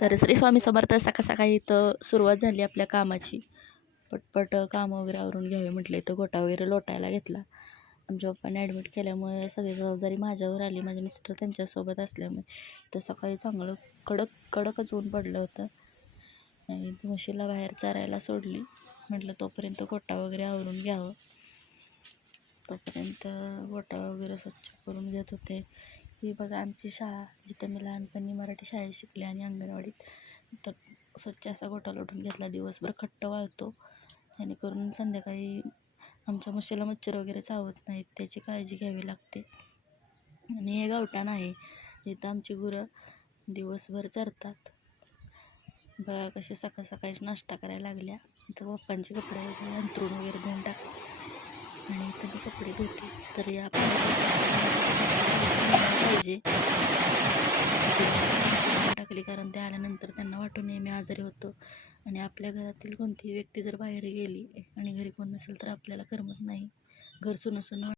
तर श्री स्वामी समर्थ. सकाळ सकाळी इथं सुरुवात झाली आपल्या कामाची. पटपट कामं वगैरे आवरून घ्यावे म्हटलं. इथं गोटा वगैरे लोटायला घेतला. आमच्या पप्पाने ॲडमिट केल्यामुळे सगळी जबाबदारी माझ्यावर आली. माझे मिस्टर त्यांच्यासोबत असल्यामुळे तर सकाळी चांगलं कडकच ऊन पडलं होतं आणि म्हशीला बाहेर चरायला सोडली. म्हटलं तोपर्यंत गोटा वगैरे आवरून घ्यावं. तोपर्यंत गोटा वगैरे स्वच्छ करून घेत होते. ही बघा आमची शाळा, जिथं मी लहानपणी मराठी शाळेत शिकले आणि अंगणवाडीत. तर स्वच्छ असा गोटा लोटून घेतला. दिवसभर खट्ट वाळतो जेणेकरून संध्याकाळी आमच्या म्हशीला मच्छर वगैरे चावत नाहीत, त्याची काळजी घ्यावी लागते. आणि हे गावठाण आहे, जिथं आमची गुरं दिवसभर चरतात. बघा कसे सकाळ सकाळी नाश्ता करायला लागल्या. इथं पप्पांचे कपडे वगैरे अंथरूण वगैरे धुवून टाकले आणि इथं मी कपडे धुते. तर या पाहिजे टाकली, कारण ते आल्यानंतर त्यांना वाटू नये मी आजारी होतो. आणि आपल्या घरातील कोणतीही व्यक्ती जर बाहेर गेली आणि घरी कोण नसेल तर आपल्याला करमत नाही. घर सुनं